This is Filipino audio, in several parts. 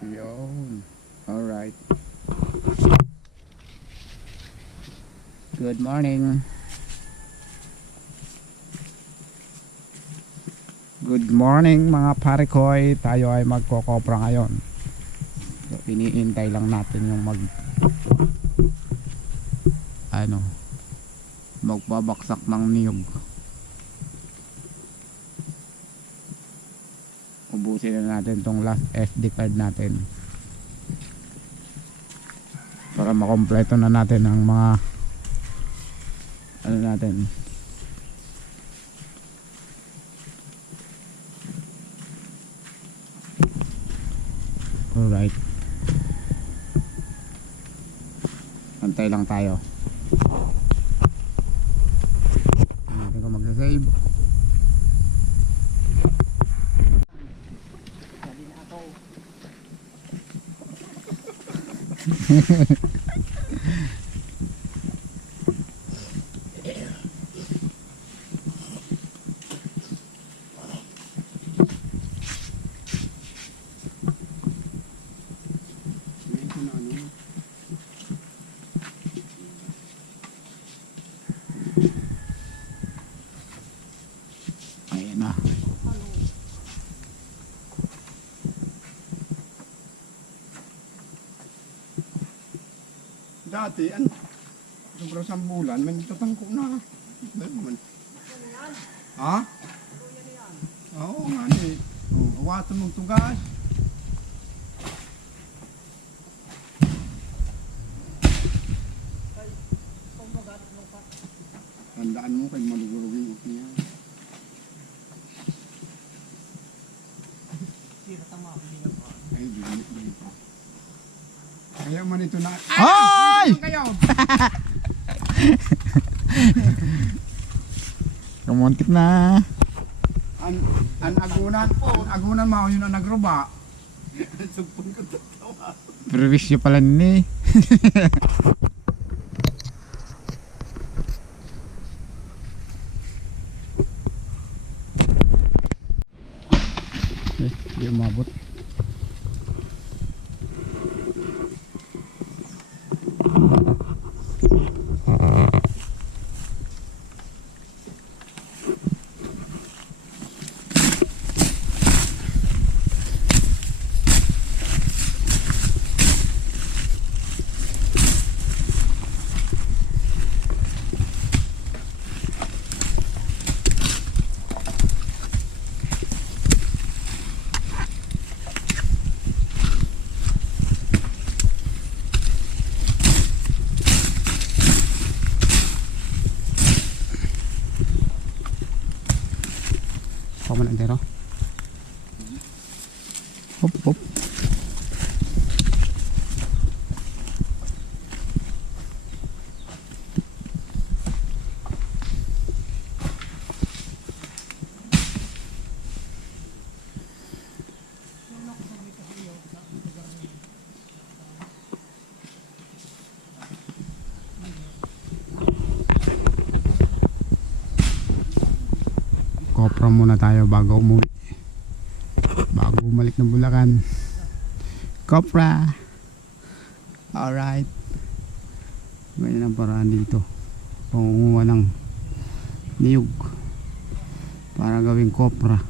Yun. Alright. Good morning. Good morning mga parikoy. Tayo ay magkokopra ngayon. So, iniintay lang natin yung magbabaksak ng niyog. Ubusin na natin tong last SD card natin para makompleto na natin ang mga natin. Alright, antay lang tayo. Hindi ko magsasave. Ayan na. Dati, sobrang sambulan, may tatangko na. Ha? Oo nga eh. Awatan mong tugas. Tandaan mo kay malugurugin ito niya. Ay, dili pa. Kaya man ito na. Ay! Kayo! Kumuntik na. Ang agunan mo yun ang nagruba. Prewisyo pala ni. Di umabot. Paman entero. Hop hop. Kopra muna tayo bago umuwi, bago bumalik ng Bulacan. Kopra. Alright, ganyan ang paraan dito, pangunguha ng niyog para gawing kopra.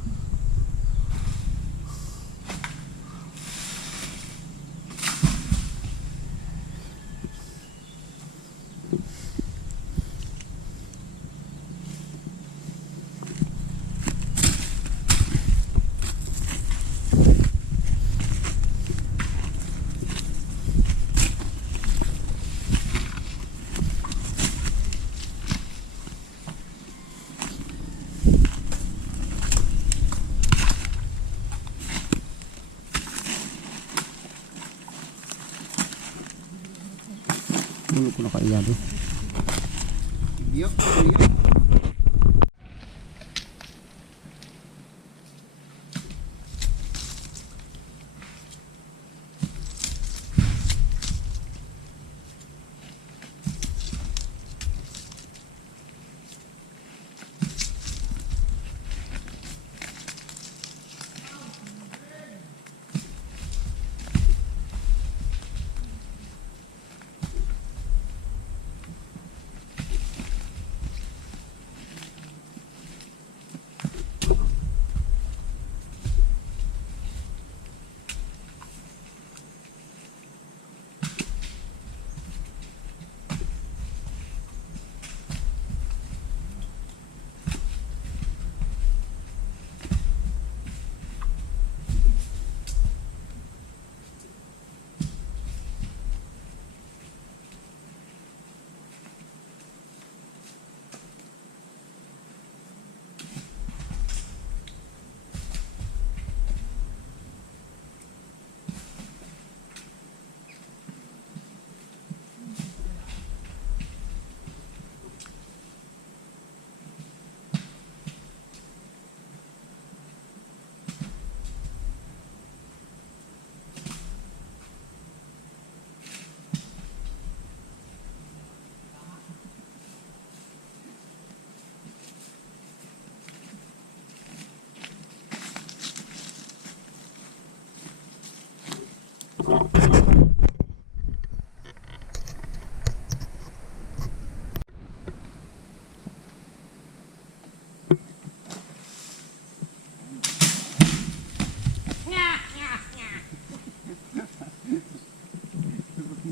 Mulo ko na kaiyado. Yup.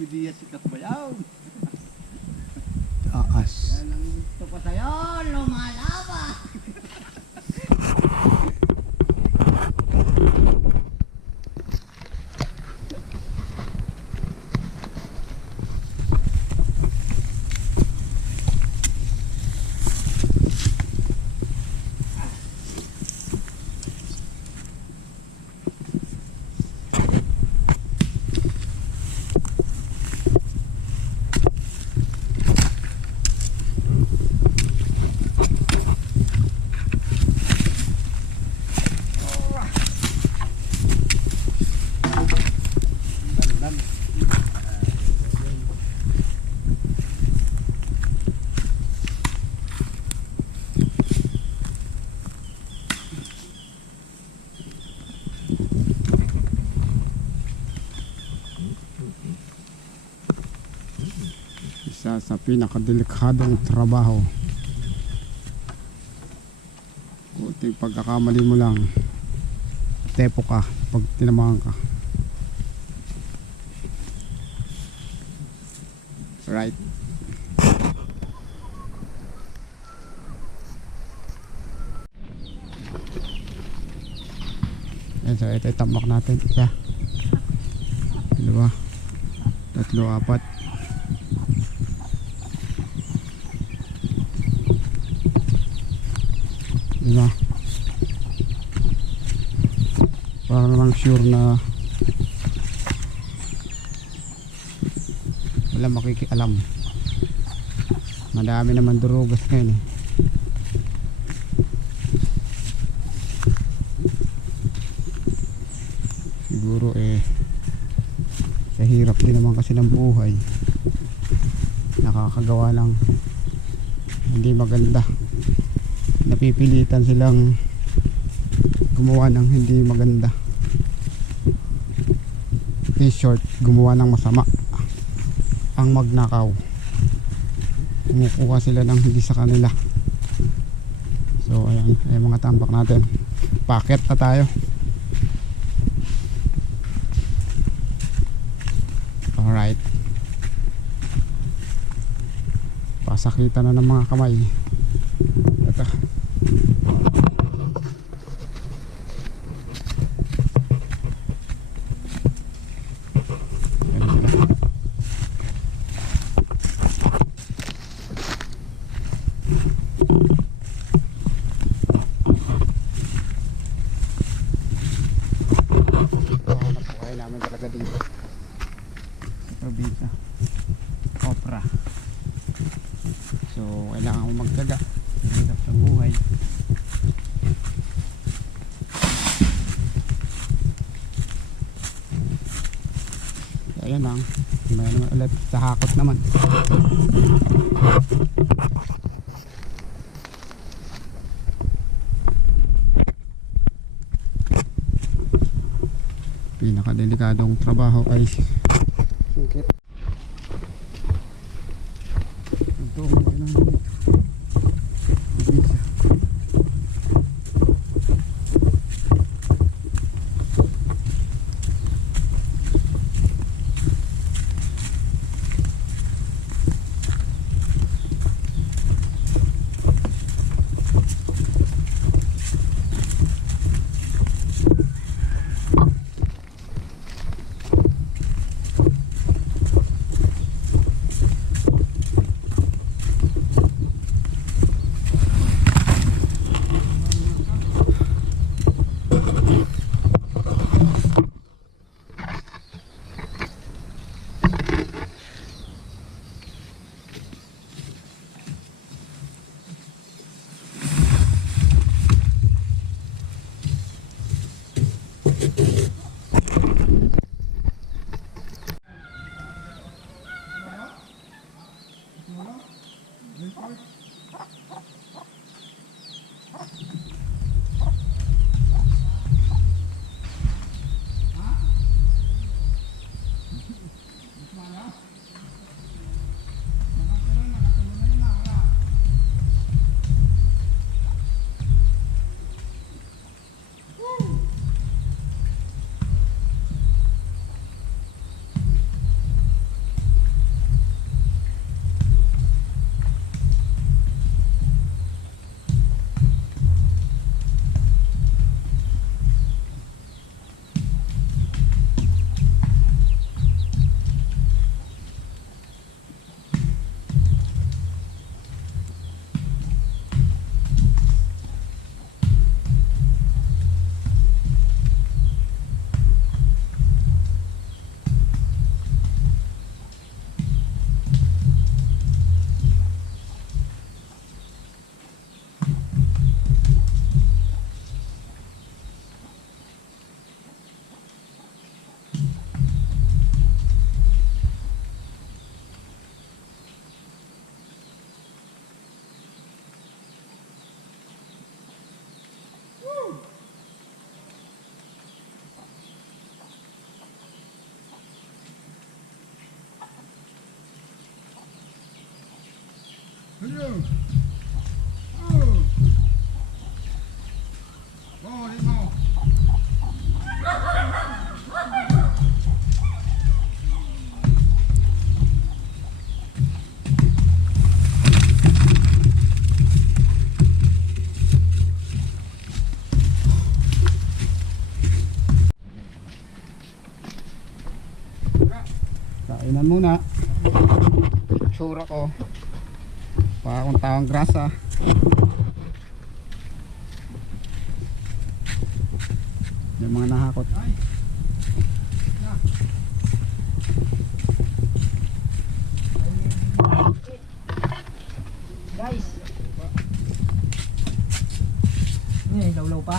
Diaz sikat ba yaw? Taas. Yan ang gusto ko sa'yo, lumalaba. Isa sa pinakadelikadong trabaho. Kunting pagkakamali mo lang, tepo ka pag tinamaan ka. Right. Ayan, so ito itamak natin. Isa, dalawa, tatlo, apat. Diba? Para namang sure na wala makikialam. Madami naman durugas ngayon eh. Siguro sa hirap din naman kasi ng buhay, nakakagawa ng hindi maganda. Napipilitan silang gumawa ng hindi maganda. In short, gumawa ng masama. Ang magnakaw, kumukuha sila ng hindi sa kanila. So ayan, ayan mga tambak natin. Paket na tayo. Alright, pasakitan na ng mga kamay. Ito. Namin talaga dito sa probinsya, Opera. So kailangan mo magtaga sa buhay. So, ayan lang, may naman ulit sa hakot naman. Pinakadelikadong trabaho ay singkit. Ito ang mga ilang probinsya. Kainan muna. Sura ko. Pa akong taong grasa. Yung mga nahakot. Guys. Ngayon, lawlaw pa.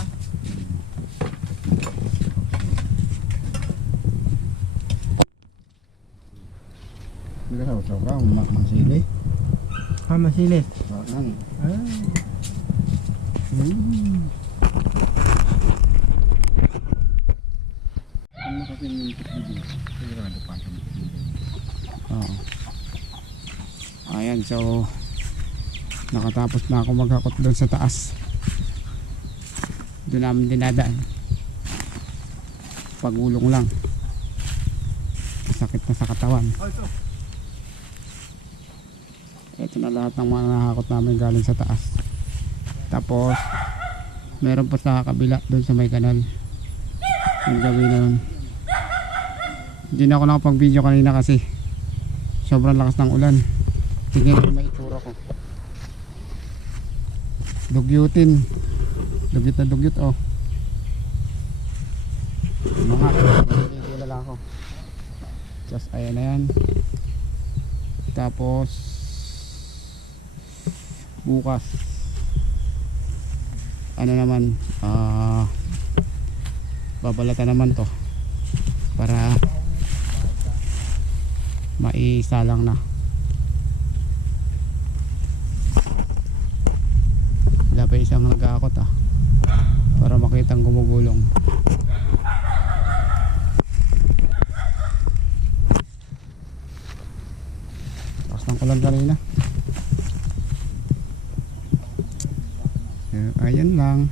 Nagkasaw ka, umakmang sili. Masilit. Saan? Ano kasi yung video? Sigurado pa sa video. Oo. Ayan, so nakatapos na ako maghakot doon sa taas. Doon namin dinadaan. Pagulong lang. Sakit na sa katawan. Ito na lahat ng mga nahakot namin galing sa taas. Tapos meron pa sa kabila doon sa may kanal. Yung gabi na yun. Hindi na ako nakapag video kanina kasi sobrang lakas ng ulan. Tingnan yung may itura ko. Dugyutin. Dugyot na dugyot oh. Mga hindi na lang ako. Just ayan na yan. Tapos bukas ano naman babalatan naman to para maisalang na. Wala pa isang nag-aakot para makitang gumugulong. Lakas ng ulan kanina. Ayan lang.